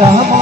Là nó.